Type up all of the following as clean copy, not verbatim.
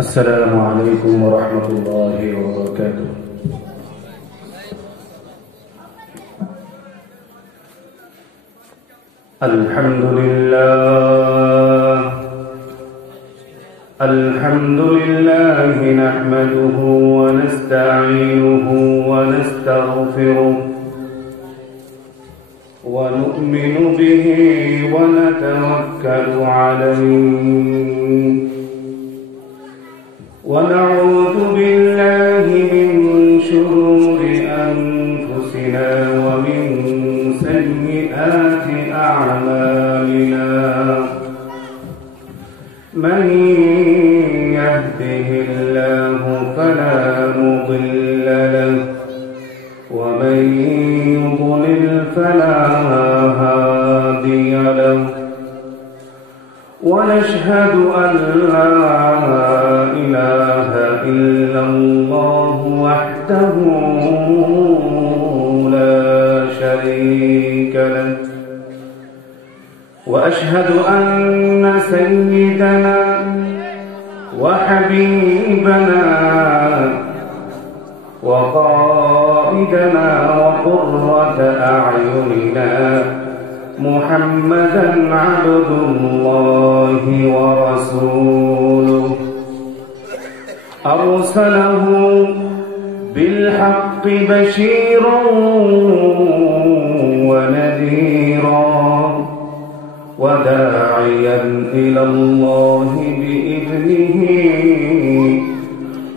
السلام عليكم ورحمة الله وبركاته. الحمد لله نحمده ونستعينه ونستغفره ونؤمن به ونتوكل عليه ونعوذ بالله من شرور أنفسنا ومن سيئات أعمالنا. من يهده الله فلا مضل له ومن يضلل فلا هادي له ونشهد أن لا إله إلا الله وحده لا شريك له وأشهد أن سيدنا وحبيبنا وقائدنا وقرة أعيننا محمدًا عبد الله ورسوله أرسله بالحق بشيرًا ونذيرًا وداعيًا إلى الله بإذنه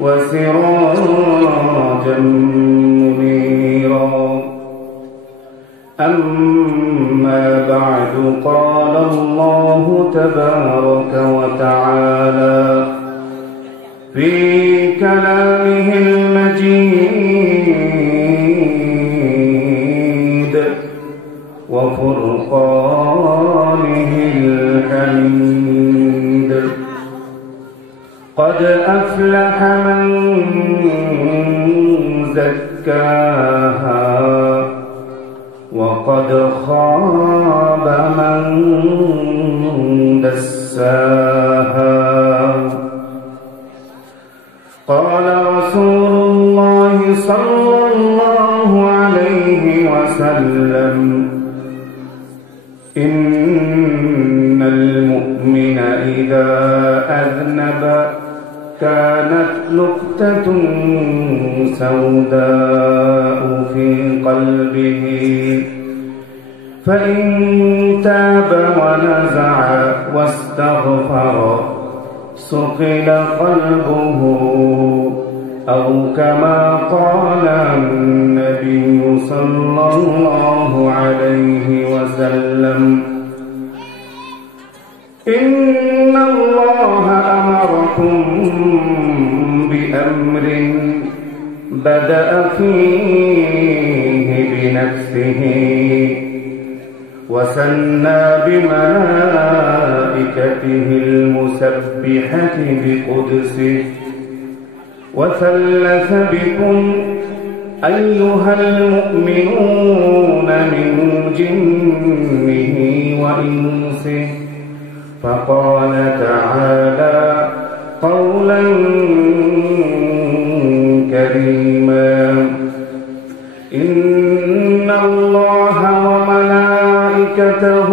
وسراجًا منيرًا. أما بعد، قال الله تبارك وتعالى في كلامه المجيد وفرقانه الحميد: قد أفلح من زكاها وقد خاب من دساها. قال رسول الله صلى الله عليه وسلم: إن المؤمن إذا أذنب كانت نكتة سوداء في قلبه، فإن تاب ونزع واستغفر صقل قلبه، أو كما قال النبي صلى الله عليه وسلم: إن الله أمركم بأمر بدأ فيه بنفسه وثنى بملائكته المسبحة بقدسه وثلث بكم أيها المؤمنون من جنه وإنسه، فقال تعالى قولا كريما: إن الله وملائكته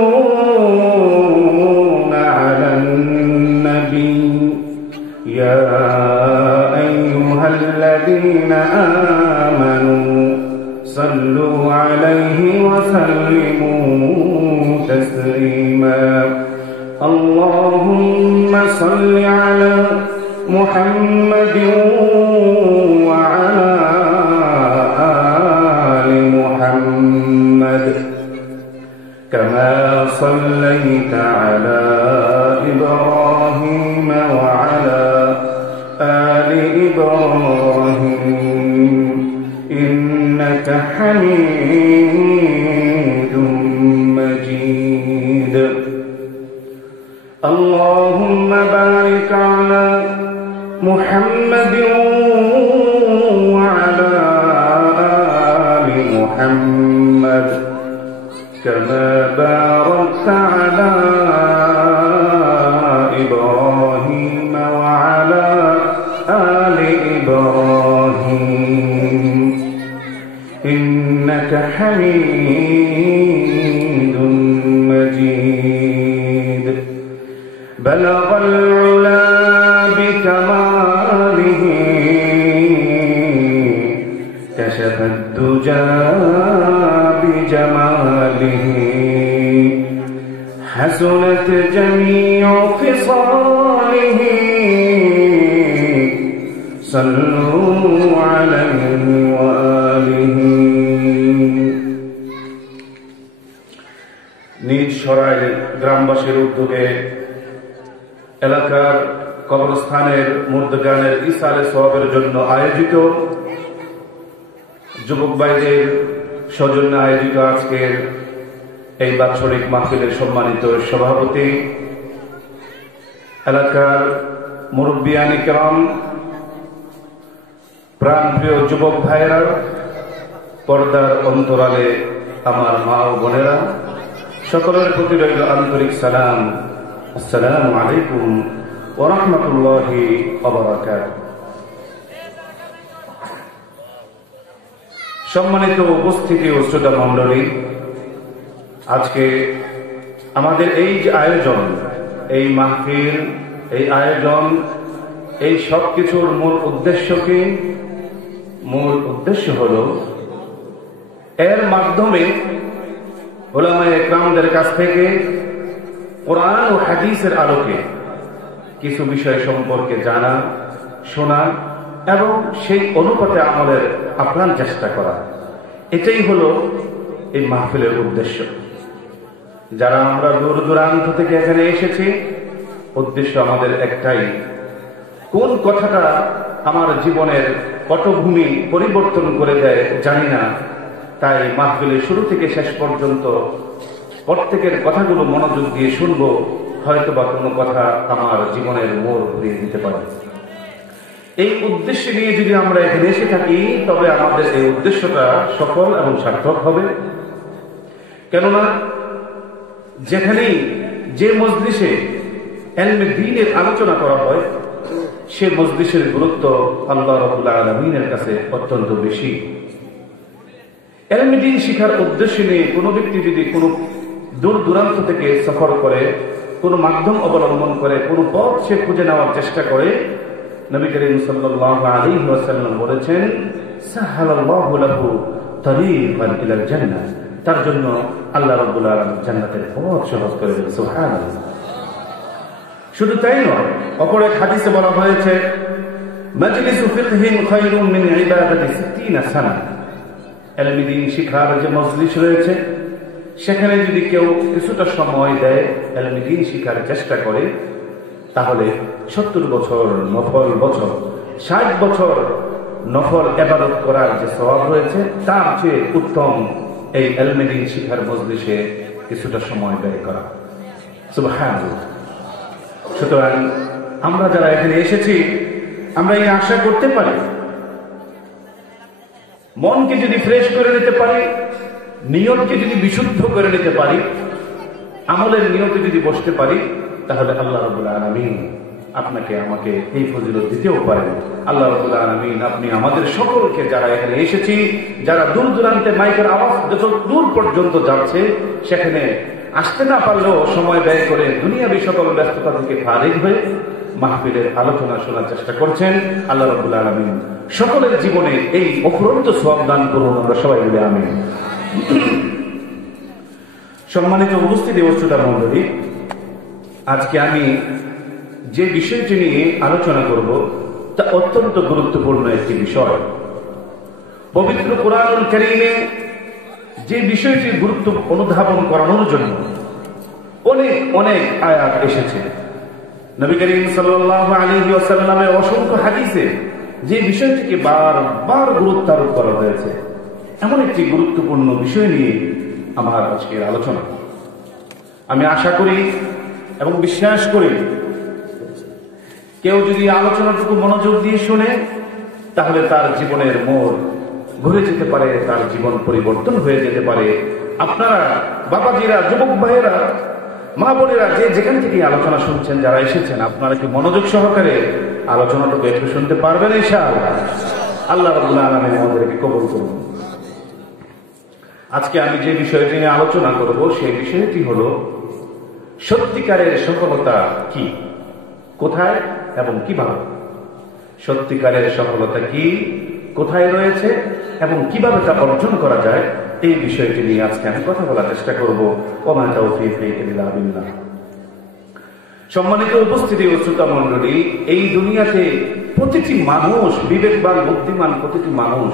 يصلون على النبي يا أيها الذين آمنوا صلوا عليه وسلموا تسليما. اللهم صل على محمد وعلى آل محمد كما صليت على إبراهيم وعلى آل إبراهيم إنك حميد مجيد. اللهم بارك على محمد وعلى آل محمد كما باركت على بلغ العلا بكماله كشف الدجى بجماله حسنت جميع خصاله صلوا عليه وآله নিজ সরাইল গ্রামবাসীর উদ্যোগে এলাকার কবরস্থানের মুর্দগানের ইসালে সওয়াবের জন্য আয়োজিত যুবক ভাইদের সৌজন্যে আয়োজিত আজকের এই বাৎসরিক মাহফিলের সম্মানিত সভাপতি, এলাকার মুরব্বিয়ান ইকরাম, প্রাণপ্রিয় যুবক ভাইয়েরা, পর্দার অন্তরালে আমার মা ও বোনেরা, সকলের প্রতি রইল আন্তরিক সালাম। আসসালামু আলাইকুম ওয়া রাহমাতুল্লাহি ওয়া বারাকাতুহু। সম্মানিত উপস্থিতি ও শ্রোতা মণ্ডলী, আজকে আমাদের এই যে আয়োজন, এই মাহফিল, এই আয়োজন, এই সব কিছুর মূল উদ্দেশ্য হল এর মাধ্যমে উলামায়ে ইকরামদের কাছ থেকে কোরআন ও হাদিসের আলোকে কিছু বিষয় সম্পর্কে জানা, শোনা এবং সেই অনুপাতে আমলের আপ্রাণ চেষ্টা করা। এটাই হলো এই মাহফিলের উদ্দেশ্য। যারা আমরা দূর দূরান্ত থেকে এখানে এসেছি, উদ্দেশ্য আমাদের একটাই, কোন কথাটা আমার জীবনের পটভূমি পরিবর্তন করে দেয় জানি না, তাই মাহফিলের শুরু থেকে শেষ পর্যন্ত প্রত্যেকের কথাগুলো মনোযোগ দিয়ে শুনবো, হয়তো বা কোনো কথা আমার জীবনের মোড় ঘুরিয়ে দিতে পারে। এই উদ্দেশ্য নিয়ে যদি আমরা এখানে এসে থাকি, তবে আমাদের এই উদ্দেশ্যটা সফল এবং সার্থক হবে। কেননা যেখানেই যে মজলিসে ইলমে দ্বীনের আলোচনা করা হয়, সে মজলিসের গুরুত্ব আল্লাহ রাব্বুল আলামিনের কাছে অত্যন্ত বেশি। ইলমে দ্বীন শিখার উদ্দেশ্য নিয়ে কোনো ব্যক্তি যদি কোনো দূর দূরান্ত থেকে সফর করে, কোনো মাধ্যম অবলম্বন করে, কোনো পথ সে খুঁজে নেওয়ার চেষ্টা করে, নবী করিম সাল্লাল্লাহু আলাইহি ওয়াসাল্লাম বলেছেন, সাহালাল্লাহু লাহু তারিকান ইলাল জান্নাহ, তার জন্য আল্লাহ রাব্বুল আলামিন জান্নাতের পথ সহজ করে দেন। সুবহানাল্লাহ। শুধু তাই নয়, অপর এক হাদিসে বলা হয়েছে, মাজলিসু ফিকহিন খায়রুম মিন ইবাদাতি 60 সানা। ইলমে দ্বীন শিখার যে মজলিস রয়েছে, সেখানে যদি কেউ কিছুটা সময় দেয়, ইলমে দ্বীন শিখার চেষ্টা করে, তাহলে 70 বছর নফল বছর, 60 বছর নফল ইবাদত করার যে সওয়াব রয়েছে, তার চেয়ে উত্তম এই ইলমে দ্বীন শিখার মজলিসে কিছুটা সময় ব্যয় করা। সুবহানাল্লাহ। সুতরাং আমরা যারা এখানে এসেছি, আমরা এই আশা করতে পারি, মনকে যদি ফ্রেশ করে নিতে পারি, নিয়তকে যদি বিশুদ্ধ করে নিতে পারি, আমলের নিয়তে যদি বসতে পারি, তাহলে আল্লাহ রাব্বুল আলামিন আপনাকে আমাকে এই ফজিলত দিতেও পারেন। আল্লাহ রাব্বুল আলামিন আপনি আমাদের সকলকে, যারা এখানে এসেছি, যারা দূর দূরান্তে মাইকের আওয়াজ যত দূর পর্যন্ত যাচ্ছে, সেখানে আসতে না পারলেও সময় ব্যয় করে দুনিয়াবি সকল ব্যস্ততা থেকে ফারিগ হয়ে মাহফিলের আলোচনা শোনার চেষ্টা করছেন, আল্লাহ রাব্বুল আলামিন সকলের জীবনে এই অফুরন্ত সওয়াব দান করুন। আমরা সবাই বলি আমিন। সম্মানিত উপস্থিতি ও শ্রোতা মণ্ডলী, আজকে আমি যে বিষয়টি নিয়ে আলোচনা করব তা অত্যন্ত গুরুত্বপূর্ণ একটি বিষয়। পবিত্র কুরআনুল কারীমে যে বিষয়টির গুরুত্ব অনুধাবন করানোর জন্য অনেক আয়াত এসেছে। নবী করিম সাল্লাল্লাহু আলাইহি ওয়াসাল্লামের অসংখ্য হাদিসে যে বিষয়টিকে বারবার গুরুত্ব আরোপ করা হয়েছে, এমন একটি গুরুত্বপূর্ণ বিষয় নিয়ে আমার আজকের আলোচনা। আমি আশা করি এবং বিশ্বাস করি, কেউ যদি আলোচনাটুকু মনোযোগ দিয়ে শুনে, তাহলে তার জীবনের মোড় ঘুরে যেতে পারে, তার জীবন পরিবর্তন হয়ে যেতে পারে। আপনারা বাবাজিরা, যুবক ভাইয়েরা, মা বোনেরা, যে যেখান থেকে আলোচনা শুনছেন, যারা এসেছেন, আপনারা কি মনোযোগ সহকারে আলোচনাটুকু একটু শুনতে পারবেন ইনশাআল্লাহ? আল্লাহ রাব্বুল আলামিন আমাদেরকে কবুল করুন। আজকে আমি যে বিষয়টি নিয়ে আলোচনা করব, সেই বিষয়টি হলো সত্যিকারের সফলতা কি, কোথায় এবং কিভাবে? সত্যিকারের সফলতা কি, কোথায় রয়েছে এবং কিভাবে তা অর্জন করা যায়, এই বিষয়টি নিয়ে আজকে আমি কথা বলার চেষ্টা করবো। ওমা তাওফীকী ইল্লা বিল্লাহ। সম্মানিত উপস্থিতি ও শ্রোতা মণ্ডলী, এই দুনিয়াতে প্রতিটি মানুষ, বিবেকবান বুদ্ধিমান প্রতিটি মানুষ,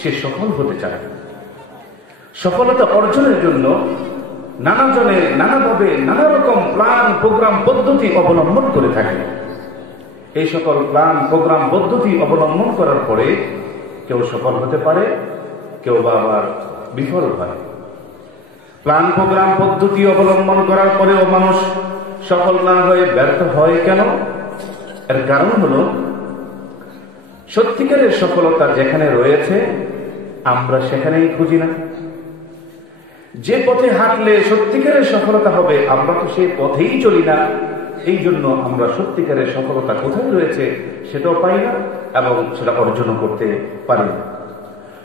সে সফল হতে চায়। সফলতা অর্জনের জন্য নানা জনে নানাভাবে নানা রকম প্ল্যান, প্রোগ্রাম, পদ্ধতি অবলম্বন করে থাকে। এই সকল প্ল্যান, প্রোগ্রাম, পদ্ধতি অবলম্বন করার পরে কেউ সফল হতে পারে, কেউ বা আবার বিফল হয়। প্ল্যান, প্রোগ্রাম, পদ্ধতি অবলম্বন করার পরেও মানুষ সফল না হয়ে ব্যর্থ হয় কেন? এর কারণ হলো সত্যিকারের সফলতা যেখানে রয়েছে আমরা সেখানেই খুঁজি না। যে পথে হাঁটলে সত্যিকারের সফলতা হবে আমরা তো সেই পথেই চলি না। এই জন্য আমরা সত্যিকারের সফলতা কোথায় রয়েছে সেটাও পাই না এবং সেটা অর্জন করতে পারি না।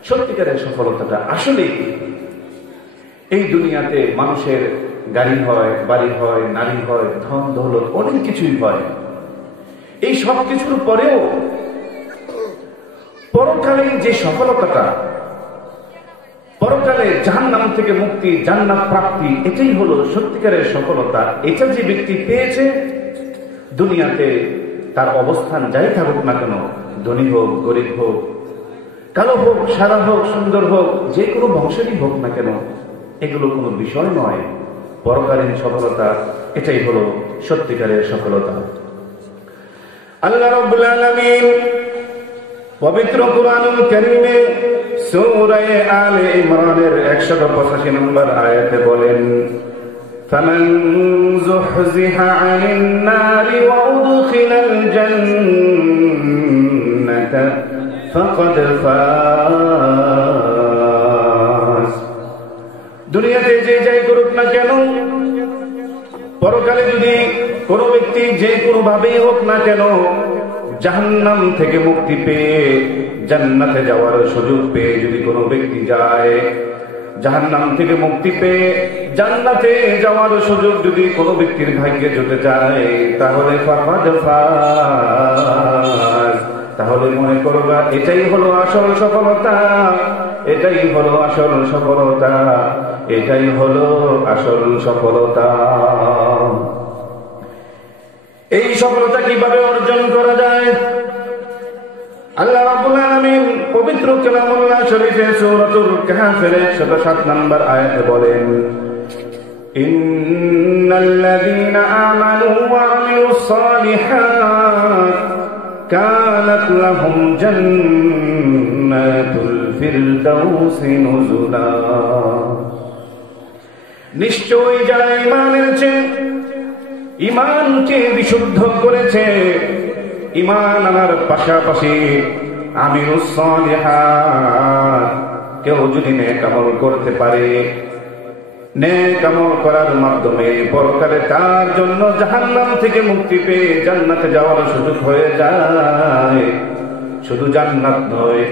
সত্যিকারের সফলতাটা আসলে এই দুনিয়াতে মানুষের গাড়ি হয়, বাড়ি হয়, নারী হয়, ধন দৌলত, অনেক কিছুই হয়। এই সব কিছুর পরেও পরকালীন যে সফলতাটা, পরকালে জাহান্নাম থেকে মুক্তি, জান্নাত প্রাপ্তি, এটাই হলো সত্যিকারের সফলতা। এটা যে ব্যক্তি পেয়েছে, দুনিয়াতে তার অবস্থান যাই থাকুক না কেন, ধনী হোক, গরিব হোক, কালো হোক, সাদা হোক, সুন্দর হোক, যে কোনো বংশেরই হোক না কেন, এগুলো কোনো বিষয় নয়। পরকালীন সফলতা এটাই হলো সত্যিকারের সফলতা। আল্লাহ রাব্বুল আলামিন পবিত্র কুরআনুল কারীমে সূরা আলে ইমরানের 185 নম্বর আয়াতে বলেন, ফামান যুহজিহা আনিন নারি ওয়া উদখিলাল জান্নাতা ফাকাদ ফাজ। দুনিয়াতে যে যাই করুক না কেন, পরকালে যদি কোনো ব্যক্তি যে কোনো ভাবেই হোক না কেন জাহান্নাম থেকে মুক্তি পেয়ে জান্নাতে যাওয়ার সুযোগ পেয়ে যদি কোনো ব্যক্তি যায়, জাহান্নাম থেকে মুক্তি পেয়ে জান্নাতে যাওয়ার সুযোগ যদি কোনো ব্যক্তির ভাগ্যে জুটে যায়, তাহলে ফাকাদ ফাজ। তাহলে মনে করবা এটাই হলো আসল সফলতা, এটাই হলো আসল সফলতা, এটাই হলো আসল সফলতা। এই সফলতা কিভাবে অর্জন করা যায়? আল্লাহ রাব্বুল আলামিন পবিত্র কালামুল্লাহ শরীফে সূরাতুল কাহফের 107 নম্বর আয়াতে বলেন, ইন্নাল্লাযীনা আমানু ওয়া আমিলুস সালিহাত কানাত লাহুম জান্নাতুল ফিরদাউসি নুজুলা। নিশ্চয়ই যারা ঈমান এনেছে, ঈমানকে বিশুদ্ধ করেছে, ঈমান আনার পাশাপাশি আমিলুস সালিহাত, কেউ যদি নেক আমল করতে পারে, নেক আমল করার মাধ্যমে পরকালে তার জন্য জাহান্নাম থেকে মুক্তি পেয়ে জান্নাতে যাওয়ার সুযোগ হয়ে যায়। শুধু জান্নাত নয়,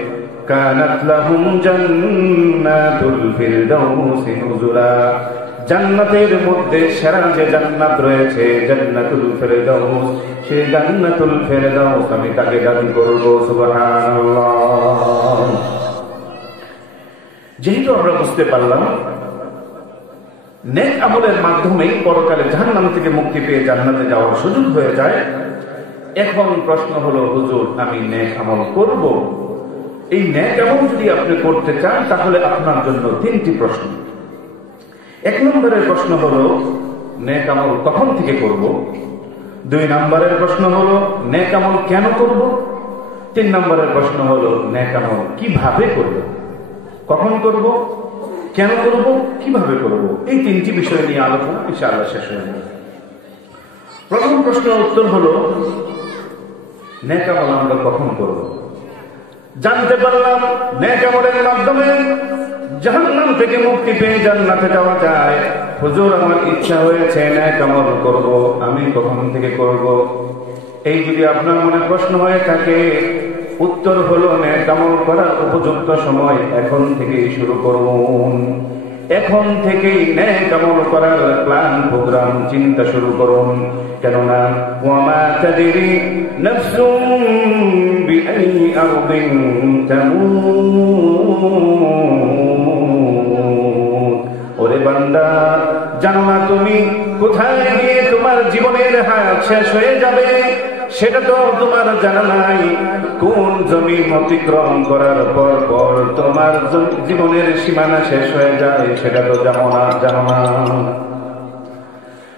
কানাত লাহুম জান্নাতুল ফিরদাউসি নুজুলা। জান্নাতের মধ্যে সেরা যে জান্নাত রয়েছে, জান্নাতুল ফিরদাউস, সেই জান্নাতুল ফিরদাউস আমি তাকে দান করব। সুবহানাল্লাহ। যেহেতু আমরা বুঝতে পারলাম নেক আমলের মাধ্যমে পরকালে জাহান্নাম থেকে মুক্তি পেয়ে জান্নাতে যাওয়ার সুযোগ হয়ে যায়, এখন প্রশ্ন হলো, হুজুর আমি নেক আমল করব। এই নেক আমল যদি আপনি করতে চান তাহলে আপনার জন্য 3টি প্রশ্ন। 1 নম্বরের প্রশ্ন হলো নেক আমল কখন থেকে করব। 2 নম্বরের প্রশ্ন হলো নেক আমল কেন করব। 3 নম্বরের প্রশ্ন হলো নেক আমল কিভাবে করব। কখন করব, কেন করব, কিভাবে করব, এই 3টি বিষয় নিয়ে আলোচনা ইনশাআল্লাহ শেষ হয়ে যাবে। প্রথম প্রশ্নের উত্তর হলো নেক আমল আমরা কখন করব। জানতে পারলাম নেক আমলের মাধ্যমে জাহান্নাম থেকে মুক্তি পেয়ে জান্নাতে যাওয়া যায়। হুজুর আমার ইচ্ছা হয়েছে নেক আমল করব, আমি কখন থেকে করব? এই যদি আপনার মনে প্রশ্ন হয়ে থাকে, উত্তর হলো নেক আমল করার উপযুক্ত সময় এখন থেকেই শুরু করুন। এখন থেকেই নেক আমল করার প্ল্যান প্রোগ্রাম চিন্তা শুরু করুন। কেননা ওয়ামা তাদরি নাফসুম বিআই আরদিন তামুত। ওরে বান্দা, জানো না তুমি কোথায় গিয়ে তোমার জীবনের হায়াত শেষ হয়ে যাবে? সেটা তো তোমার জানা নাই। কোন জমিন অতিক্রম করার পর পর তোমার জীবনের সীমানা শেষ হয়ে যায় সেটা তো জানো না।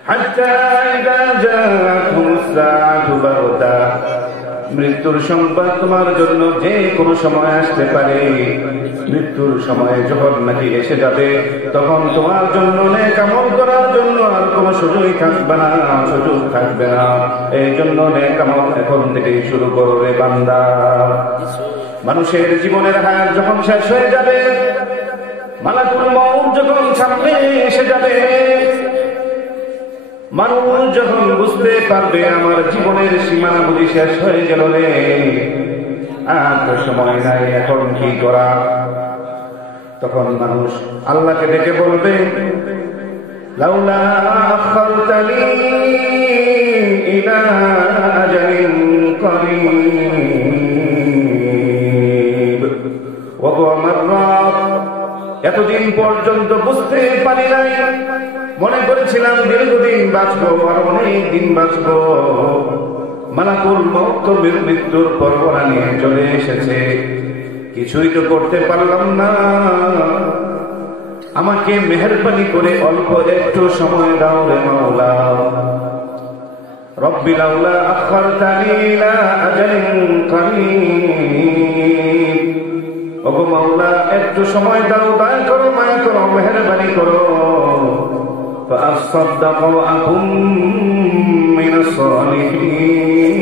হাত্তা ইযা জাআতুস সাআতু বাগতা, মৃত্যুর সংবাদ তোমার জন্য যে কোনো সময় আসতে পারে। মৃত্যুর সময় যখন নাকি এসে যাবে, তখন তোমার জন্য নেক আমল করার জন্য আর কোনো সুযোগ থাকবে না। এই জন্য নেক আমল এখন থেকেই শুরু করো রে বান্দা। মানুষের জীবনের হায়াত যখন শেষ হয়ে যাবে, মালাকুল মউত যখন সামনে এসে যাবে, মানুষ যখন বুঝতে পারবে আমার জীবনের সীমানা বুঝি শেষ হয়ে গেল রে, আর তো সময় নাই, এখন কি করা? তখন মানুষ আল্লাহকে ডেকে বলবে, লাউলা আখারতানি ইলা আজালিন করিব, ওগো আমার রব, এতদিন পর্যন্ত বুঝতে পারি নাই, মনে করেছিলাম দীর্ঘদিন বাঁচবো, আর অনেক দিন বাঁচবো। মালাকুল মউত তো মৃত্যুর পরোয়ানা নিয়ে চলে এসেছে, কিছুই তো করতে পারলাম না। আমাকে মেহেরবানি করে অল্প একটু সময় দাও রে মাওলা। রব্বি লাউলা আখারতানি ইলা আজালিন করিব, ওগো মাওলা একটু সময় দাও, দয়া করো, মায়া করো, মেহেরবানি করো। فأصدق وأكن من الصالحين।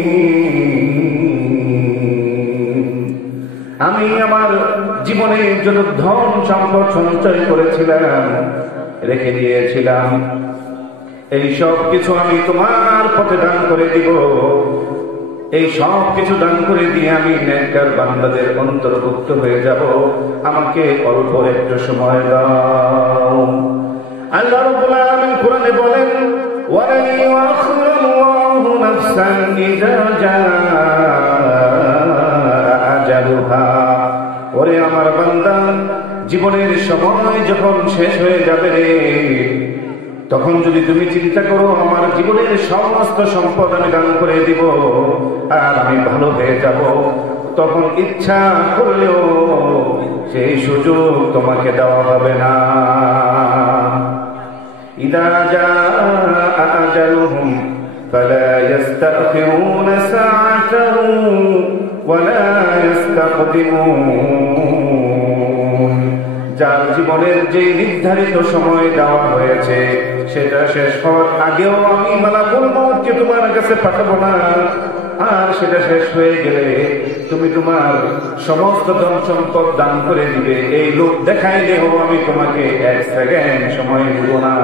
আমি আমার জীবনের জন্য ধন সম্পদ সঞ্চয় করেছিলাম, রেখে দিয়েছিলাম, এই সব কিছু আমি তোমার পথে দান করে দিব। এই সব কিছু দান করে দিয়ে আমি নেককার বান্দাদের অন্তর্ভুক্ত হয়ে যাব। আমাকে অল্প একটু সময় দাও। আল্লাহ রাব্বুল আলামিন কোরআনে বলেন, ওয়ালান ইউআখিরুল্লাহু নাফসান ইযা জাআ আজালুহা। ওরে আমার বান্দা, জীবনের সময় যখন শেষ হয়ে যাবে রে, তখন যদি তুমি চিন্তা করো আমার জীবনের সমস্ত সম্পদ আমি দান করে দিব আর আমি ভালো হয়ে যাব, তখন ইচ্ছা করলেও সেই সুযোগ তোমাকে দেওয়া হবে না। ইদা জাআ আজালুহুম ফালা ইস্তাখিরুনা সাআতান ওয়ালা ইস্তাকদিমুন। যার জীবনের যে নির্ধারিত সময় দেওয়া হয়েছে সেটা শেষ হওয়ার আগেও আমি মালাকুল মউতকে তোমার কাছে পাঠাবো না। আর সেটা শেষ হয়ে গেলে তুমি তোমার সমস্ত ধন সম্পদ দান করে দিবে, এই লোক দেখাইলেও আমি তোমাকে এক সেকেন্ড সময় দিব না।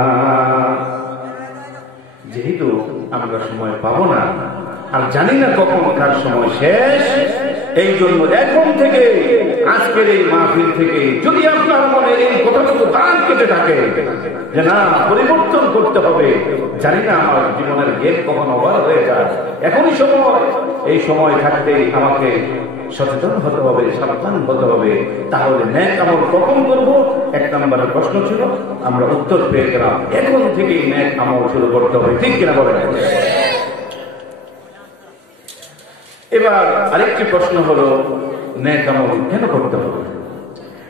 যেহেতু আমরা সময় পাবো না আর জানি না কখন কার সময় শেষ, এই জন্য এখন থেকে আজকের এই মাহফিল থেকে যদি আপনার মনে এই কথাটুকু দান কেটে থাকে যে না পরিবর্তন করতে হবে, জানি না আমার জীবনের গেম কখন ওভার হয়ে যায়, এখনই সময়, এই সময় থাকতেই আমাকে সচেতন হতে হবে, সাবধান হতে হবে। তাহলে নেক আমল কখন করবো? এক নম্বরের প্রশ্ন ছিল, আমরা উত্তর পেয়ে গেলাম, এখন থেকেই নেক আমল শুরু করতে হবে। ঠিক কিনা বলেন? এবার আরেকটি প্রশ্ন হলো, নেক আমল কেন করতে হবে?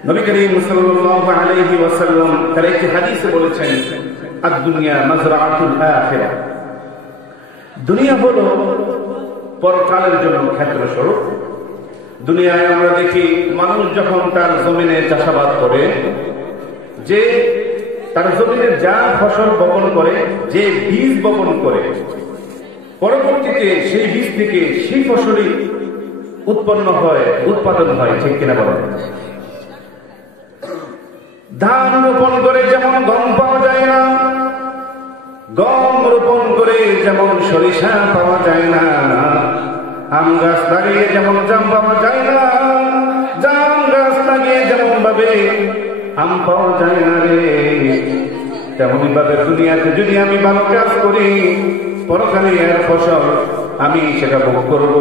নবী করিম সাল্লাল্লাহু আলাইহি ওয়াসাল্লাম তার একটি হাদিসে বলেছেন, আদ-দুনিয়া মাজরাআতুল আখিরাহ। দুনিয়া হলো পরকালের জন্য ক্ষেত্রস্বরূপ। দুনিয়ায় আমরা দেখি মানুষ যখন তার জমিনে চাষাবাদ করে, যে তার জমিনে যা ফসল বপন করে, যে বীজ বপন করে, পরবর্তীতে সেই বীজ থেকে সেই ফসলই উৎপাদন হয়। ঠিক কিনা বলেন? ধান রোপণ করে যেমন গম পাওয়া যায় না, গম রোপণ করে যেমন সরিষা পাওয়া যায় না, আম গাছ লাগিয়ে যেমন জাম পাওয়া যায় না, জাম গাছ লাগিয়ে যেমন ভাবে আম পাওয়া যায় না রে। তেমনি ভাবে দুনিয়াতে যদি আমি ভালো কাজ করি, পরকালে এর ফসল আমি সেটা ভোগ করব,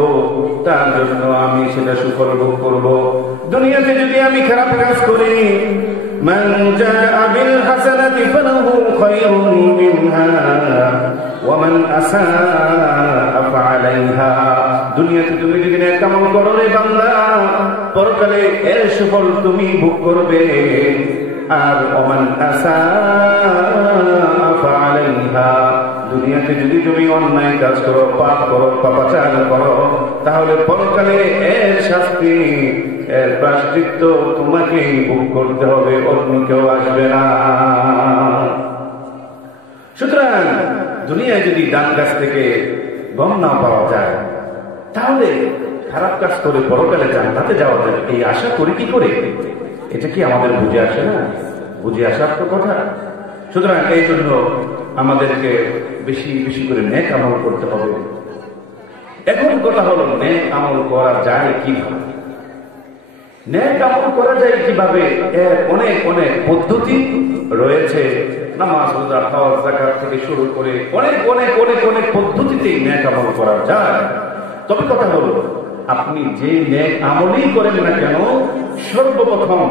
তার জন্য আমি সেটা সুফল ভোগ করব। দুনিয়াতে যদি আমি খারাপ কাজ করি, মান জাআ বিল হাসানাতি ফালাহু খায়রুম মিনহা ওয়া মান আসাআ ফাআলাইহা। দুনিয়াতে তুমি যদি নেক আমল করো রে বান্দা, পরকালে এর সুফল তুমি ভোগ করবে। আর ওমান আসাআ ফাআলাইহা, দুনিয়াতে যদি তুমি অন্যায় কাজ করো, পাপ করো, পাপাচার করো, তাহলে পরকালে এর শাস্তি, এর প্রায়শ্চিত্ত তোমাকেই ভোগ করতে হবে, অন্য কেউ আসবে না। সুতরাং দুনিয়ায় যদি ডান কাছ থেকে গম না পাওয়া যায়, তাহলে খারাপ কাজ করে পরকালে জান্নাতে যাওয়া যায়, এই আশা করি কি করে? এটা কি আমাদের বুঝে আসে না? বুঝে আসার তো কথা। সুতরাং এই জন্য আমাদেরকে বেশি বেশি করে নেক আমল করতে হবে। এখন কথা হলো, নেক আমল করা যায় কিভাবে? নেক আমল করা যায় কিভাবে? এর অনেক অনেক পদ্ধতি রয়েছে। নামাজ, রোজা, হজ, যাকাত থেকে শুরু করে অনেক অনেক অনেক অনেক পদ্ধতিতেই নেক আমল করা যায়। তবে কথা হলো, আপনি যে নেক আমলই করেন না কেন, সর্বপ্রথম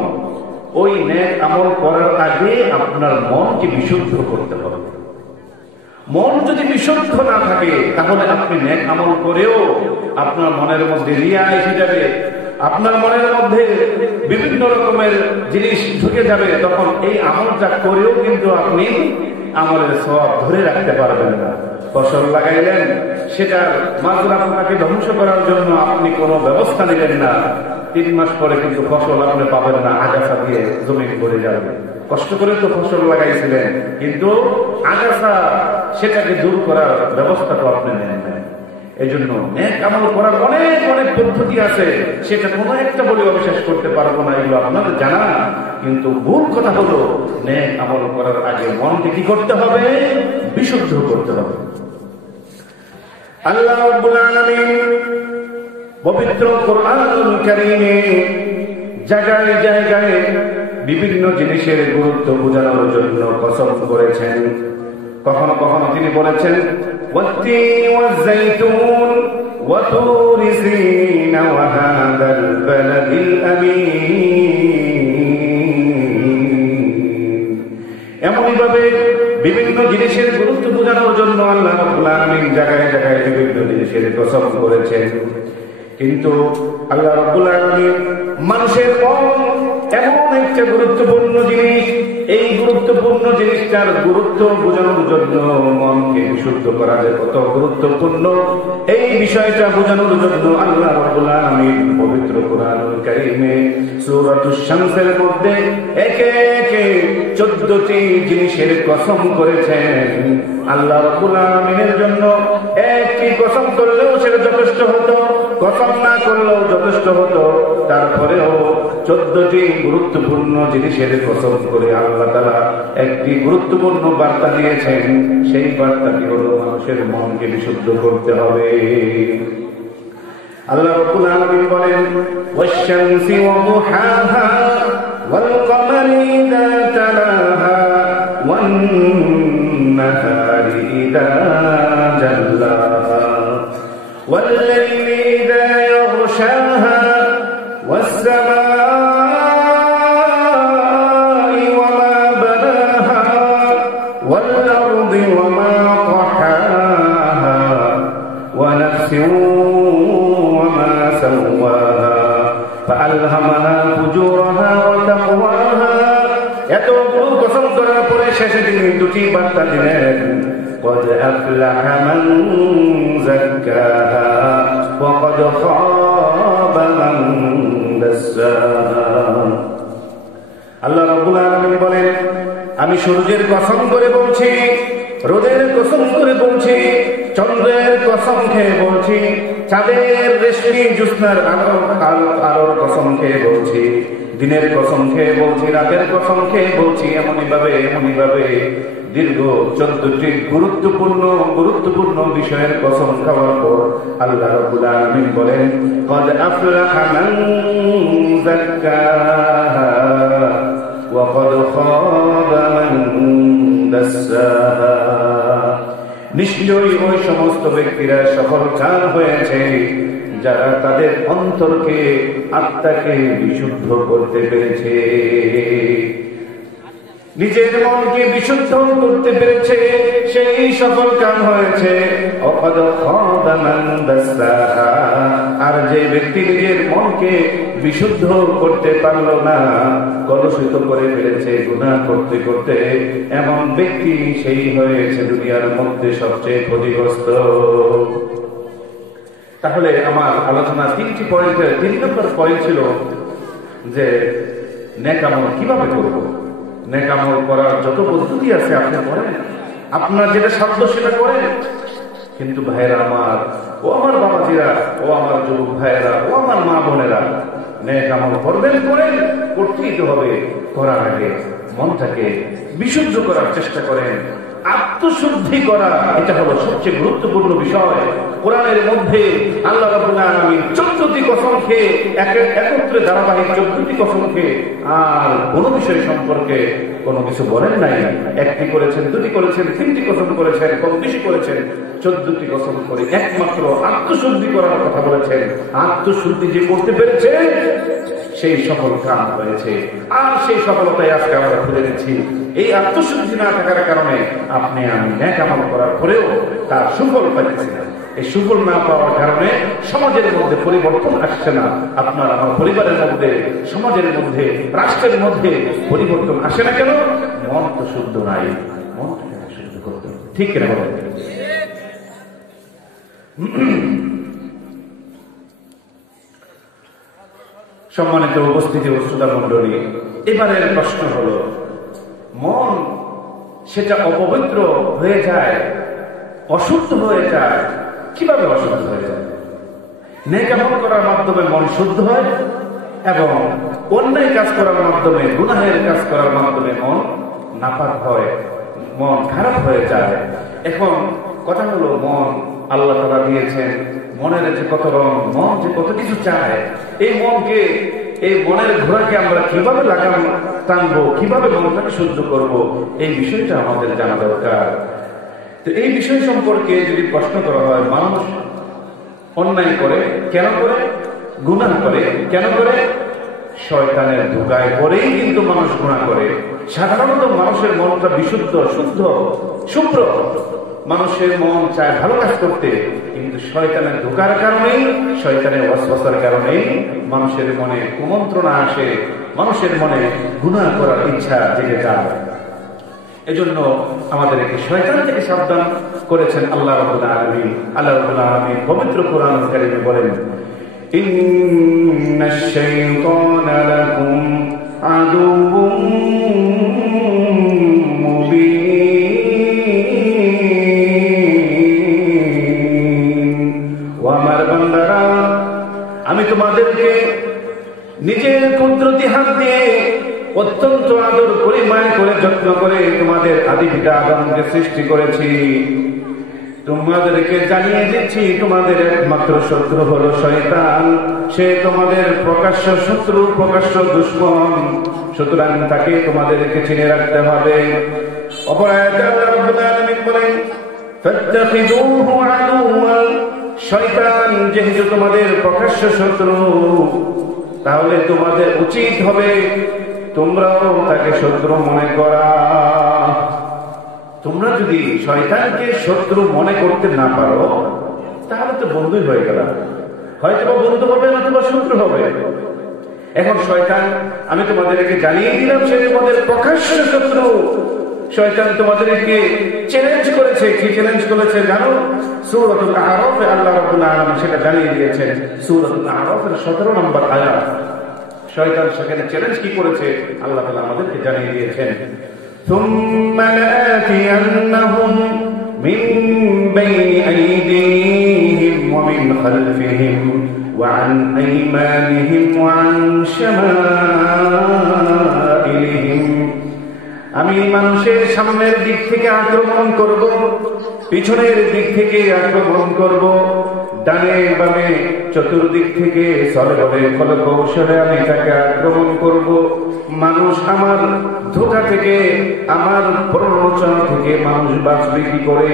ওই নেক আমল করার আগে আপনার মনকে বিশুদ্ধ করতে হবে। মন যদি বিশুদ্ধ না থাকে, তাহলে আপনি নেক আমল করেও আপনার মনের মধ্যে রিয়া এসে যাবে, আপনার মনের মধ্যে বিভিন্ন রকমের জিনিস ঢুকে যাবে। তখন এই আমলটা করেও কিন্তু আপনি আমলের সওয়াব ধরে রাখতে পারবেন না। ফসল লাগাইলেন, সেটার মাজরা পোকাকে ধ্বংস করার জন্য আপনি কোনো ব্যবস্থা নিলেন না, 3 মাস পরে কিন্তু ফসল আপনি পাবেন না, আগাছা দিয়ে জমিন ভরে যাবে। কষ্ট করে তো ফসল লাগাইছিলেন, কিন্তু আগাছা সেটাকে দূর করার ব্যবস্থা তো আপনি নেন না। এই জন্য নেক আমল করার অনেক অনেক পদ্ধতি আছে, সেটা কোনো একটা বলে অবিশ্বাস করতে পারবো না, এগুলো আপনাদের জানা। কিন্তু মূল কথা হলো, নেক আমল করার আগে মনকে কি করতে হবে? বিশুদ্ধ করতে হবে। আল্লাহ রাব্বুল আলামিন পবিত্র কোরআনুল কারীমে জায়গায় জায়গায় বিভিন্ন জিনিসের গুরুত্ব বোঝানোর জন্য কসম করেছেন। কখনো কখনো তিনি বলেছেন, ওয়াত্তিন ওয়াজ-যাইতুন ওয়া তুরি সিনা ওয়া হাদাল বালাদিল আমিন। এমনইভাবে বিভিন্ন জিনিসের গুরুত্ব বোঝানোর জন্য আল্লাহ রাব্বুল আলামিন জায়গায় জায়গায় বিভিন্ন জিনিসের কসম করেছেন। কিন্তু আল্লাহ রাব্বুল আলামিন মানুষের মন এমন একটা গুরুত্বপূর্ণ জিনিস, এই গুরুত্বপূর্ণ জিনিসটার গুরুত্ব বোঝানোর জন্য, মনকে বিশুদ্ধ করা যে কত গুরুত্বপূর্ণ, এই বিষয়টা বোঝানোর জন্য আল্লাহ রাব্বুল আলামিন পবিত্র কোরআনুল কারীমে সূরাতুশ শামসের মধ্যে একে একে 14টি জিনিসের কসম করেছেন। আল্লাহ রাব্বুল আলামিনের জন্য একটি কসম করলেও সেটা যথেষ্ট হতো, কসম না করলেও যথেষ্ট হতো। তারপরেও 14টি গুরুত্বপূর্ণ জিনিসের কসম করে আল্লাহ তাআলা একটি গুরুত্বপূর্ণ বার্তা দিয়েছেন। সেই বার্তাটি হলো মানুষের মনকে বিশুদ্ধ করতে হবে। আল্লাহ রাব্বুল আলামিন বলেন, ওয়াশ-শামসি ওয়া দুহাহা ওয়াল কমারি ইযা তালাহা ওয়ান নাহারি ইযা জাল্লাহা ওয়াল লাইলি ইযা ইয়াগশাহা ওয়াস সামাই ওয়া মা বানাহা ওয়াল আরদি ওয়া মা তাহাহা ওয়া নাফসিন فألهمها فجورها وتقواها। এতগুলো কসম করার পরে শেষে তিনি দুটি বার্তা দিলেন, قد أفلح من زكاها وقد خاب من دساها। আল্লাহ রাব্বুল আলামিন বলেন, আমি সূর্যের কসম করে বলছি, রোদের কসম করে বলছি, চন্দ্রের কসম খেয়ে বলছি, চাঁদের রেশমি জ্যোৎস্নার আলোর কসম খেয়ে বলছি, দিনের কসম খেয়ে বলছি, রাতের কসম খেয়ে বলছি। এমনই ভাবে দীর্ঘ 14টি গুরুত্বপূর্ণ বিষয়ের কসম খাওয়ার পর আল্লাহ রাব্বুল আলামিন বলেন, قد أفلح من زكاها وقد خاب من دساها নিশ্চয়ই ওই সমস্ত ব্যক্তিরা সফলকাম হয়েছে যারা তাদের অন্তরকে আত্মাকে বিশুদ্ধ করতে পেরেছে, নিজের মনকে বিশুদ্ধ করতে পেরেছে, সেই সফলকাম হয়েছে। আর যে ব্যক্তি নিজের মনকে বিশুদ্ধ করতে পারল না, কলুষিত করে ফেলেছে গুনাহ করতে করতে, এমন ব্যক্তি সেই হয়েছে দুনিয়ার মধ্যে সবচেয়ে ক্ষতিগ্রস্ত। তাহলে আমার আলোচনা 3টি পয়েন্টের 3 নম্বর পয়েন্ট ছিল যে নেক আমল কিভাবে করব। নেক আমল করার যত পদ্ধতি আছে আপনি করেন, আপনার যেটা সাধ্য সেটা করেন, কিন্তু ভাইয়েরা আমার, ও আমার বাবাজিরা, ও আমার যুবক ভাইয়েরা, ও আমার মা বোনেরা, নেক আমল করবেন, করেন, করতেই তো হবে। করার আগে মনটাকে বিশুদ্ধ করার চেষ্টা করেন। আত্মশুদ্ধি করা, এটা হলো সবচেয়ে গুরুত্বপূর্ণ বিষয়। কোরআনের মধ্যে আল্লাহ রাব্বুল আলামিন 14টি কসম খেয়ে একত্রে ধারাবাহিক 14টি কসম খেয়ে আর কোন বিষয় সম্পর্কে কোনো কিছু বলেন নাই। 1টি করেছেন, 2টি করেছেন, 3টি কসম করেছেন, কম বেশি করেছেন, 14টি কসম করে একমাত্র আত্মশুদ্ধি করার কথা বলেছেন। আত্মশুদ্ধি যে করতে পেরেছে সেই সফল কাম হয়েছে। আর সেই সফলতায় আজকে আমরা খুঁজে নিচ্ছি। এই আত্মশুদ্ধি না থাকার কারণে আপনি আমি নেক আমল করার পরেও তার সুফল পাচ্ছি না। এই সুফল না পাওয়ার কারণে সমাজের মধ্যে পরিবর্তন আসছে না। আপনার আমার পরিবারের মধ্যে, সমাজের মধ্যে, রাষ্ট্রের মধ্যে পরিবর্তন আসে না কেন? মন তো শুদ্ধ নাই। মনটাকে শুদ্ধ করতে হবে, ঠিক কিনা বলেন? সম্মানিত উপস্থিতি ও শ্রোতা মণ্ডলী, এবারের প্রশ্ন হলো, মন সেটা অপবিত্র হয়ে যায়, অশুদ্ধ হয়ে যায়, কিভাবে অশুদ্ধ হয়ে যায়? নেক আমল করার মাধ্যমে মন শুদ্ধ হয় এবং অন্যায় কাজ করার মাধ্যমে, গুনাহের কাজ করার মাধ্যমে মন নাপাক হয়, মন খারাপ হয়ে যায়। এখন কথা হলো, মন আল্লাহ তাআলা দিয়েছেন, মনের যে কত রং, মন যে কত কিছু চায়, এই মনকে, এই মনের ঘোড়াকে আমরা কিভাবে লাগাম টানবো, কিভাবে মনটাকে শুদ্ধ করব, এই বিষয়টা আমাদের জানা দরকার। তো এই বিষয় সম্পর্কে যদি প্রশ্ন করা হয়, মানুষ অন্যায় করে কেন করে? গুনাহ করে কেন করে? শয়তানের ধোঁকায় পড়েই কিন্তু মানুষ গুনাহ করে। সাধারণত মানুষের মনটা বিশুদ্ধ, শুদ্ধ, শুভ্র। মানুষের মন চায় ভালো কাজ করতে, কিন্তু শয়তানের ধোঁকার কারণেই, শয়তানের ওয়াসওয়াসার কারণেই মানুষের মনে কুমন্ত্রণা আসে, মানুষের মনে গুনাহ করার ইচ্ছা জেগে যায়। এজন্য আমাদেরকে শয়তান থেকে সাবধান করেছেন আল্লাহ রাব্বুল আলামিন। আল্লাহ রাব্বুল আলামিন পবিত্র কোরআন কারীমে বলেন, ইন্নাশ শাইতানা লাকুম আদুউম আমি তোমাদেরকে নিজের কুদরতি হাত দিয়ে অত্যন্ত আদর করে, মায়া করে, যত্ন করে তোমাদের আদি পিতা আদমকে সৃষ্টি করেছি। তোমাদেরকে জানিয়ে দিচ্ছি, তোমাদের একমাত্র শত্রু হলো শয়তান। সে তোমাদের প্রকাশ্য শত্রু, প্রকাশ্য দুশমন। সুতরাং তাকে তোমাদেরকে চিনে রাখতে হবে। অপর আয়াতে আল্লাহ রাব্বুল আলামিন বলেন, ফাত্তাখিযুহু আদুওয়া, শয়তান যেহেতু তোমাদের প্রকাশ্য শত্রু, তাহলে তোমাদের উচিত হবে তোমরাও তাকে শত্রু মনে করা। তোমরা যদি শয়তানকে শত্রু মনে করতে না পারো, তাহলে তো বন্ধুই হয়ে গেল। হয়তো বন্ধু হবে, নতুবা শত্রু হবে। এখন শয়তান, আমি তোমাদেরকে জানিয়ে দিলাম, সে তোমাদের প্রকাশ্য শত্রু। শয়তান তোমাদেরকে চ্যালেঞ্জ করেছে। কি চ্যালেঞ্জ করেছে জানো? সূরাতুল আরাফে আল্লাহ রাব্বুল আলামিন সেটা জানিয়ে দিয়েছেন। সূরাতুল আরাফের 17 নম্বর আয়াত। শয়তান সেখানে চ্যালেঞ্জ কি করেছে আল্লাহ তাআলা আমাদেরকে জানিয়ে দিয়েছেন। ثم لآتينهم من بين أيديهم ومن خلفهم وعن أيمانهم وعن شمائلهم, আমি মানুষের সামনের দিক থেকে আক্রমণ করব, পিছনের দিক থেকে আক্রমণ করব, ডানে বামে চতুর্দিক থেকে চলে বলে ফল কৌশলে আমি তাকে আক্রমণ করব। মানুষ আমার ধোঁকা থেকে, আমার প্ররোচনা থেকে মানুষ বাঁচবে কি করে?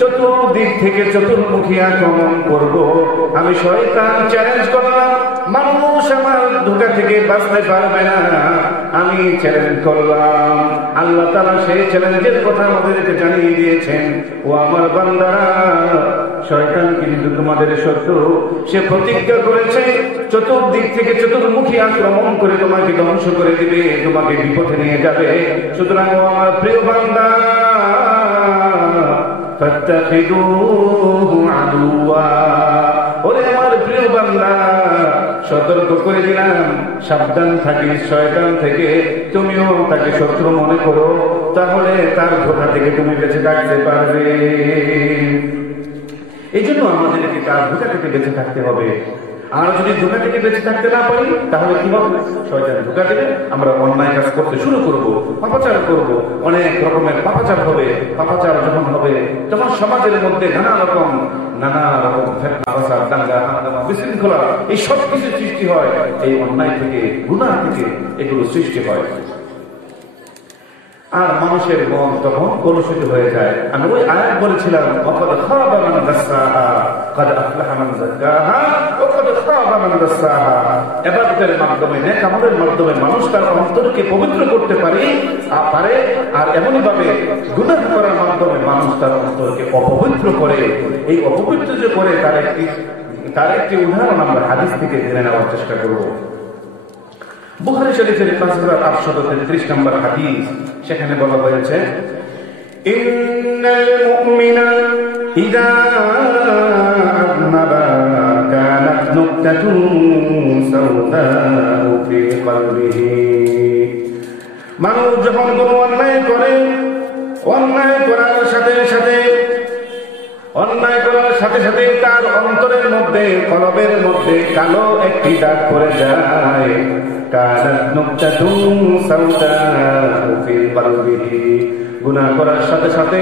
চতুর্দিক থেকে চতুর্মুখী আক্রমণ করব। আমি শয়তান চ্যালেঞ্জ করলাম, মানুষ আমার ধোঁকা থেকে বাঁচতে পারবে না, আমি চ্যালেঞ্জ করলাম। আল্লাহ তাআলা সেই চ্যালেঞ্জের কথা আমাদেরকে জানিয়ে দিয়েছেন, ও আমার বান্দারা, শয়তান কিন্তু তোমাদের শত্রু। সে প্রতিজ্ঞা করেছে চতুর্দিক থেকে চতুর্মুখী আক্রমণ করে তোমাকে ধ্বংস করে দিবে, তোমাকে বিপথে নিয়ে যাবে। সুতরাং ও আমার প্রিয় বান্দা, ফাত্তাখিযুহু আদুওয়া, ওরে আমার প্রিয় বান্দা, সতর্ক করে দিলাম, সাবধান থাকিস শয়তান থেকে। তুমিও তাকে শত্রু মনে করো, তাহলে তার ধোঁকা থেকে তুমি বেঁচে থাকতে পারবে। এই জন্য আমাদেরকে তার ধোঁকা থেকে বেঁচে থাকতে হবে। আর যদি ধোঁকা থেকে বেঁচে থাকতে না পারি, তাহলে কি হবে? শয়তান ধোঁকা দেবে, আমরা অন্যায় কাজ করতে শুরু করব, পাপাচার করব, অনেক রকমের পাপাচার হবে। পাপাচার যখন হবে, তখন সমাজের মধ্যে নানা রকম ফিতনা, ফাসাদ, দাঙ্গা, হাঙ্গামা, বিশৃঙ্খলা, এই সব কিছু সৃষ্টি হয়। এই অন্যায় থেকে, গুনাহ থেকে এগুলো সৃষ্টি হয়। আর মানুষের মন তখন কলুষিত হয়ে যায়। আমি ওই আয়াত বলেছিলাম, ওয়াকাদ খাবা মান দাসসাহা কাদ আফলাহা মান যাক্কাহা ওয়া কাদ খাবা মান দাসসাহা। ইবাদতের মাধ্যমে, নেক আমলের মাধ্যমে মানুষ তার অন্তরকে পবিত্র করতে পারে, আর এমনই ভাবে গুনাহ করার মাধ্যমে মানুষ তার অন্তরকে অপবিত্র করে। এই অপবিত্র যে করে, তার একটি উদাহরণ আমরা হাদিস থেকে জেনে নেওয়ার চেষ্টা করব। বুখারী শরীফের 5833 নম্বর হাদিস, সেখানে বলা হয়েছে, ইন্নাল মুমিনা ইযা আযনাবা কানাত নুকতাতুন সাওদাউ ফি কলবিহি। মানুষ যখন কোনো অন্যায় করে, অন্যায় করার সাথে সাথে তার অন্তরের মধ্যে, কলবের মধ্যে কালো একটি দাগ পড়ে যায়। কানাত নুকতাতুন সাওদাউ ফি কলবিহি। গুনাহ করার সাথে সাথে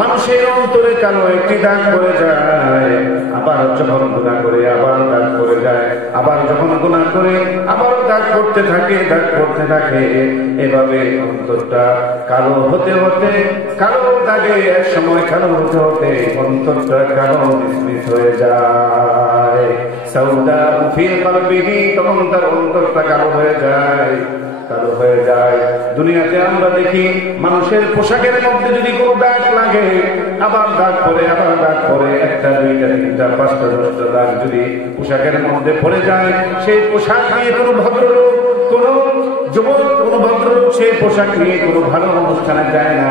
মানুষের অন্তরে কালো একটি দাগ পড়ে যায়। আবার যখন গুনাহ করে আবার দাগ পড়ে যায়, আবার যখন গুনাহ করে আবার দাগ পড়তে থাকে। এভাবে অন্তরটা কালো হতে কালো দাগে এক সময় কালো হতে অন্তরটা কালো মিসমিস হয়ে যায়। সাওদাউ ফি কলবিহি, তখন তার অন্তরটা কালো হয়ে যায়। দুনিয়াতে আমরা দেখি মানুষের পোশাকের মধ্যে যদি কোনো দাগ লাগে, আবার দাগ পরে, একটা, দুইটা, তিনটা, পাঁচটা, 10টা দাগ যদি পোশাকের মধ্যে পড়ে যায়, সেই পোশাক নিয়ে কোনো ভদ্রলোক, কোনো যুবক, কোনো ভদ্রলোক সেই পোশাক নিয়ে কোনো ভালো অনুষ্ঠানে যায় না।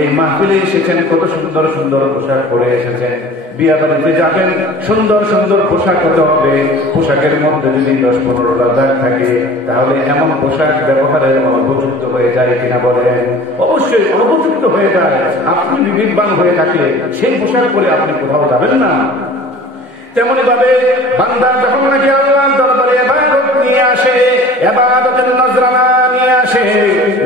এই মাহফিলে এসেছেন, কত সুন্দর সুন্দর পোশাক পরে এসেছেন। বিয়া বাড়িতে যাবেন, সুন্দর সুন্দর পোশাক হতে হবে। পোশাকের মধ্যে যদি 10-15টা দাগ থাকে, তাহলে এমন পোশাক ব্যবহারের অনুপযুক্ত হয়ে যায় কিনা বলেন? অবশ্যই অনুপযুক্ত হয়ে যায়। আপনি বিবেকবান হয়ে থাকলে সেই পোশাক পরে আপনি কোথাও যাবেন না। তেমনি ভাবে বান্দা যখন নাকি আল্লাহর দরবারে ইবাদত নিয়ে আসে, ইবাদতের নজরানা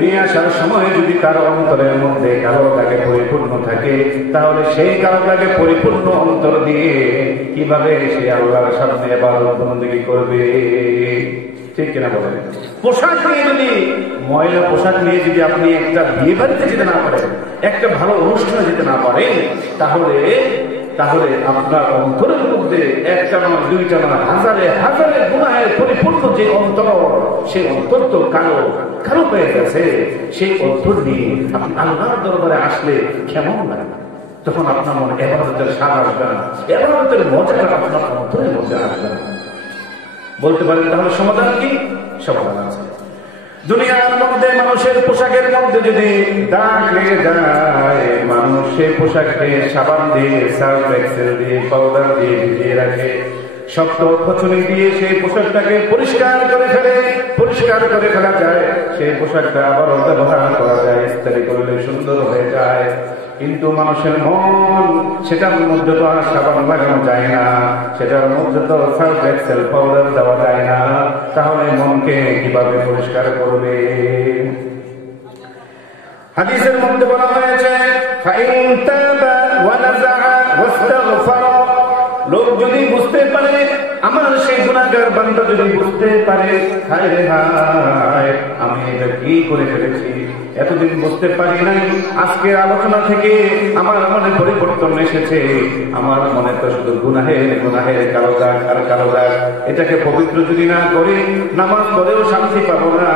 নিয়ে আসার সময় যদি তার অন্তরের মধ্যে কালো দাগে পরিপূর্ণ থাকে, তাহলে সেই কালো দাগে পরিপূর্ণ অন্তর দিয়ে কিভাবে সে আল্লাহর সামনে ইবাদত বন্দেগী করবে? ঠিক কিনা বলেন? পোশাক নিয়ে যদি, ময়লা পোশাক নিয়ে যদি আপনি একটা বিয়ে বাড়িতে যেতে না পারেন, একটা ভালো অনুষ্ঠানে যেতে না পারেন, তাহলে আপনার অন্তরের মধ্যে একটা নয়, দুইটা নয়, হাজারে গুনাহের পরিপূর্ণ যে অন্তর, সেই অন্তর তো কালো হয়ে গেছে। সেই অন্তর নিয়ে আপনি আল্লাহর দরবারে আসলে কেমন লাগে? তখন আপনার মনে ইবাদতের স্বাদ আসবে না, ইবাদতের মজাটা আপনার অন্তরের মধ্যে আসবে না। বলতে পারেন তাহলে সমাধান কি? সমাধান আছে। দুনিয়ার মধ্যে মানুষের পোশাকের মধ্যে যদি দাগ লেগে যায়, মানুষ সেই পোশাককে সাবান দিয়ে, সার্ফ এক্সেল দিয়ে, পাউডার দিয়ে ভিজিয়ে রাখে, শক্ত খোঁচনি দিয়ে সেই পোশাকটাকে পরিষ্কার করে ফেলা যায়। সেই পোশাকটা আবারও ব্যবহার করা যায়, ইস্ত্রি করলে সুন্দর হয়ে যায়। কিন্তু মানুষের মন, সেটার মধ্যে তো আর সাবান লাগানো যায় না, সেটার মধ্যে তো সার্ফ এক্সেল পাউডার দেওয়া যায় না। তাহলে মনকে কিভাবে পরিষ্কার করবে? হাদিসের মধ্যে বলা হয়েছে, ফাইন তাবা ওয়া নাযআ ওয়াস্তাগফারা লোক যদি বুঝতে পারে, আমার সেই গুনাহগার বান্দা যদি বুঝতে পারে, হায় রে হায়, আমি এটা কি করে ফেলেছি, এতদিন বুঝতে পারি নাই, আজকের আলোচনা থেকে আমার মনে পরিবর্তন এসেছে। আমার মনে তো শুধু গুনাহের কালো দাগ আর কালো দাগ। এটাকে পবিত্র যদি না করি, নামাজ পড়েও শান্তি পাবো না,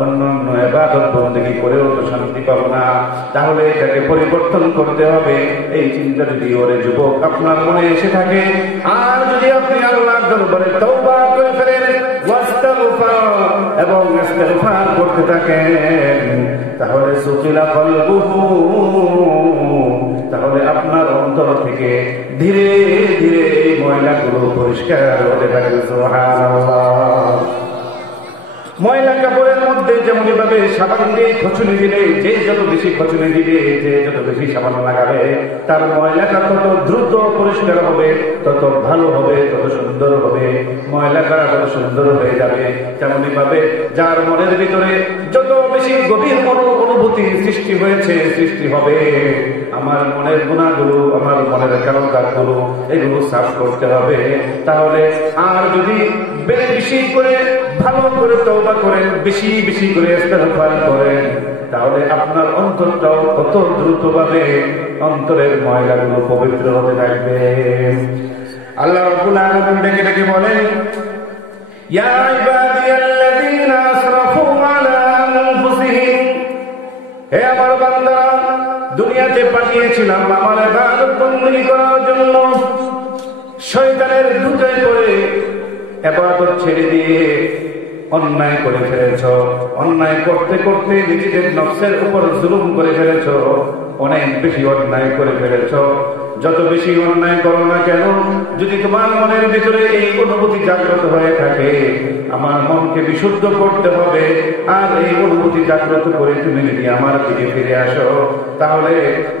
অন্যান্য ইবাদত বন্দেগী করেও তো শান্তি পাবো না। তাহলে এটাকে পরিবর্তন করতে হবে। এই চিন্তা যদি ওরে যুবক আপনার মনে এসে থাকে, আর যদি আপনি আল্লাহর দরবারে তওবা করে ফেলেন, ওয়াস্তাগফার এবং ইস্তিগফার করতে থাকেন, তাহলে সুকিলা কলবুহু, তাহলে আপনার অন্তর থেকে ধীরে ধীরে এই ময়লাগুলো পরিষ্কার হতে থাকবে। সুবহানাল্লাহ। ময়লা কাপড়ের মধ্যে যেমন ভাবে সাবান দিয়ে খচুনি দিলে, যে যত বেশি খচুনি দিবে, যে যত বেশি সাবান লাগাবে, তার ময়লাটা তত দ্রুত পরিষ্কার হবে, তত ভালো হবে, তত সুন্দর হবে, ময়লাটা তত সুন্দর হয়ে যাবে। তেমনি ভাবে যার মনের ভিতরে যত বেশি গভীর অনুভূতি সৃষ্টি হয়েছে, সৃষ্টি হবে, আমার মনের গুনাহগুলো, আমার মনের কালো দাগগুলো, এগুলো সাফ করতে হবে। তাহলে আর যদি বেশি করে ভালো করে তওবা করেন, বেশি বেশি করে ইস্তিগফার করেন, তাহলে আপনার অন্তরটাও কত দ্রুতভাবে অন্তরের ময়লাগুলো পবিত্র হতে থাকবে। আল্লাহ রাব্বুল আলামিন ডেকে ডেকে বলেন, ইয়া ইবাদিয়াল্লাযীনা আসরাফু আলা আনফুসিহিম, হে আমার বান্দারা, দুনিয়াতে পাঠিয়েছিলাম আমার ইবাদত বন্দেগী করার জন্য, শয়তানের ধোঁকায় পড়ে ইবাদত ছেড়ে দিয়ে অন্যায় করে ফেলেছ, অন্যায় করতে করতে নিজেদের নফসের উপর জুলুম করে ফেলেছ, অনেক বেশি অন্যায় করে ফেলেছ। যত বেশি অন্যায় করো না কেন, যদি তোমার মনের ভিতরে এই অনুভূতি জাগ্রত হয়ে থাকে, আমার মনকে বিশুদ্ধ করতে হবে, আর এই অনুভূতি জাগ্রত করে তুমি যদি আমার দিকে ফিরে আসো, তাহলে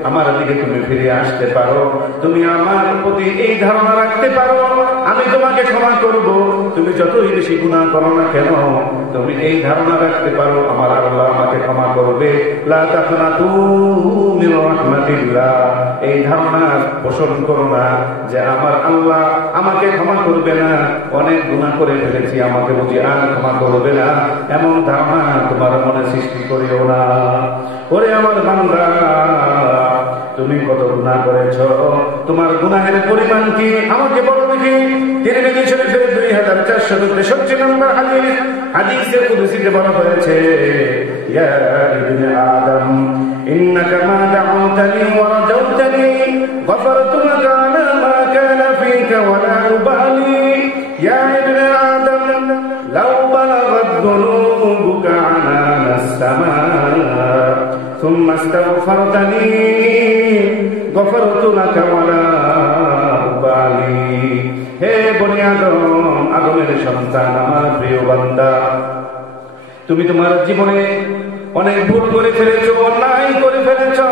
আমার দিকে তুমি ফিরে আসতে পারো, তুমি আমার প্রতি এই ধারণা রাখতে পারো, আমি তোমাকে ক্ষমা করব। তুমি যতই বেশি গুনাহ করো না কেন, তুমি এই ধারণা রাখতে পারো, আমার আল্লাহ আমাকে ক্ষমা করবে। লা তাকনাতু মির রাহমাতিল্লাহ, এই ধারণা পোষণ করো না যে আমার আল্লাহ আমাকে ক্ষমা করবে না, অনেক গুনাহ করে ফেলেছি, আমাকে বুঝি আর ক্ষমা করবে না, এমন ধারণা তোমার মনে সৃষ্টি করিও না। ওরে আমার বান্দা, তুমি কত গুনাহ করেছো, তোমার গুনাহের পরিমাণ কি আমাকে বলো দেখি। তিরমিজি শরীফের 2463 নম্বর হাদিস, হাদিসে কুদসিতে বলা হয়েছে, ইয়া ইবনে আদম ইন্নাকা মা দাউতানি ওয়া রাজাউতানি গফারতু লাকা আলা মা কানা ফীকা ওয়া লা উবালি, ইয়া ইবনে আদম লাউ বালাগাত যুনুবুকা আনানাস সামা সুম্মা ইস্তাগফারতানি গফারতু লাকা ওয়া লা উবালি। হে বনি আদম, আদমের সন্তান, আমার প্রিয় বান্দা, তুমি তোমার জীবনে অনেক ভুল করে ফেলেছো, অন্যায় করে ফেলেছো,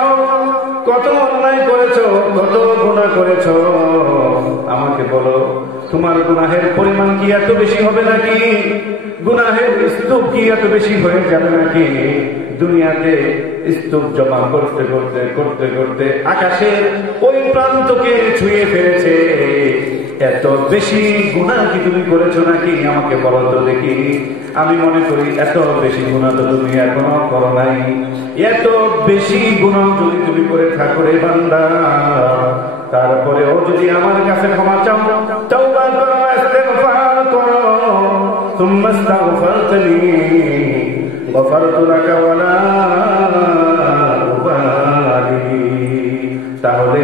কত অন্যায় করেছো, কত গুনাহ করেছো। আমাকে বলো, তোমার গুনাহের পরিমাণ কি এত বেশি হবে নাকি? গুনাহের স্তূপ কি এত বেশি হয়ে যাবে নাকি? দুনিয়াতে স্তূপ জমা করতে করতে করতে করতে আকাশের ওই প্রান্তকে ছুঁয়ে ফেলেছে। এত বেশি গুনাহ কি তুমি করেছো নাকি? আমাকে বলো তো দেখি। আমি মনে করি এত বেশি গুনাহ তো তুমি এখনো করো নাই। এত বেশি গুনাহ যদি তুমি করে থাকো রে বান্দা, তারপরেও যদি আমার কাছে ক্ষমা চাও, তওবা করো, ইস্তিগফার করো, সুম্মা ইস্তাগফারতানি গফারতু লাকা ওয়া লা উবালি, তাহলে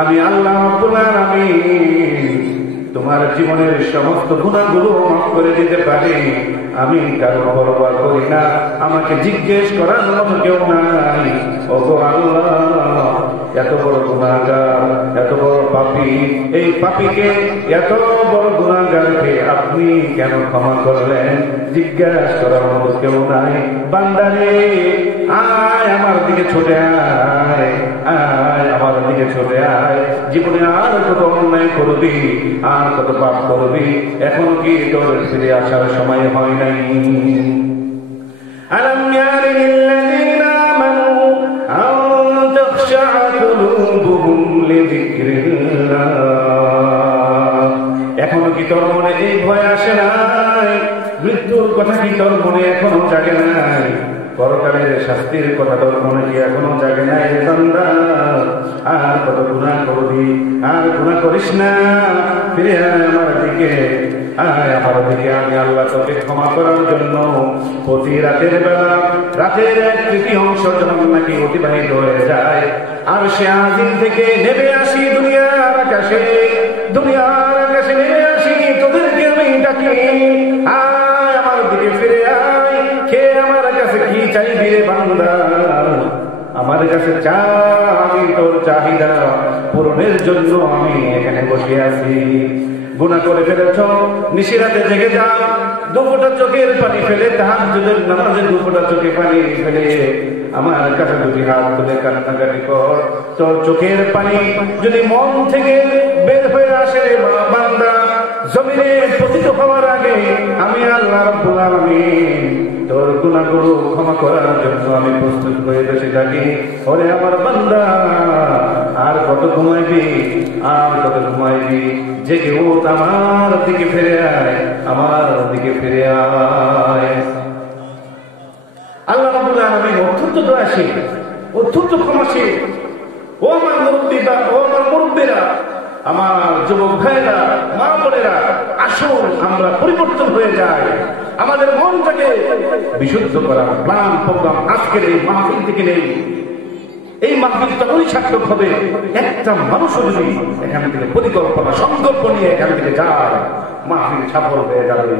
আমি আল্লাহ রাব্বুল আলামিন তোমার জীবনের সমস্ত গুনাহগুলো মাফ করে দিতে পারি। আমি কারো পরোয়া করি না, আমাকে জিজ্ঞেস করার মতো কেউ নাই। ওগো আল্লাহ, এত বড় গুনাহগার, এত বড় পাপী, এই পাপীকে, এত বড় গুনাহগারকে আপনি কেন ক্ষমা করলেন? জিজ্ঞাসা করার মতো কেউ নাই। বান্দারে, আয় আমার দিকে ছুটে আয়, আয় আমার দিকে ছুটে আয়। জীবনে আর কত অন্যায় করবি, আর কত পাপ করবি, এখনো কি তোর ফিরে আসার সময় হয় নাই? আলাম ইয়ানিল্লাযীনা আমানু আন তাখশা কুলুবুহুম লিযিকরিল্লাহ কি তোর মনে এই ভয় আসে নাই? মৃত্যুর কথা কি তোর মনে এখনো জাগে নাই? পরকালের শাস্তির কথা তোর মনে কি এখনো জাগে নাই? বান্দা, আর কত গুনাহ করবি? আর গুনাহ করিস না, ফিরে আয় আমার দিকে, আয় আমার দিকে। আমি আল্লাহ তোকে ক্ষমা করার জন্য প্রতি রাতের বেলা, রাতের 1/3 যখন নাকি অতিবাহিত হয়ে যায়, আর সে আজিম থেকে নেমে আসি দুনিয়ার আকাশে, দুনিয়ার আকাশে নেমে আসি, তোদেরকে আমি ডাকি, আয় আমার দিকে ফিরে আয়। কে আমার কাছে কি চাইবি রে বান্দা? আমার কাছে চা, আমি তোর চাহিদা পূরণের জন্য আমি এখানে বসে আছি। গুনাহ করে ফেলেছ, নিশিরাতে জেগে যাও, 2 ফোঁটা চোখের পানি ফেলে, তাহাজ্জুদের নামাজে 2 ফোঁটা চোখে পানি ফেলে আমার কাছে 2টি হাত তুলে কান্নাকাটি কর। তোর চোখের পানি যদি মন থেকে বের হয়ে আসে রে বান্দা, জমিনে পতিত হওয়ার আগে আমি আল্লাহ রাব্বুল আলামিন তোর গুনাহগুলো ক্ষমা করার জন্য আমি প্রস্তুত হয়ে বসে থাকি। ওরে আমার বান্দা, আর কত ঘুমাইবি? আর কত ঘুমাইবি? জেগে ওঠ, আমার দিকে ফিরে আয়, আমার দিকে ফিরে আয়। আল্লাহ রাব্বুল আলামিন অত্যন্ত দয়াশীল, অত্যন্ত ক্ষমাশীল। ও আমার মুরব্বীরা, ও আমার মুরব্বীরা, আমার যুবক ভাইরা, মা বোনেরা, আসুন আমরা পরিবর্তন হয়ে যাই। আমাদের মনটাকে বিশুদ্ধ করার প্ল্যান প্রোগ্রাম আজকের এই মাহফিল থেকে নেই। এই মাহফিল তখনই সার্থক হবে একটা মানুষও যদি এখান থেকে পরিকল্পনা সংকল্প নিয়ে এখান থেকে যায়, মাহফিল সফল হয়ে যাবে।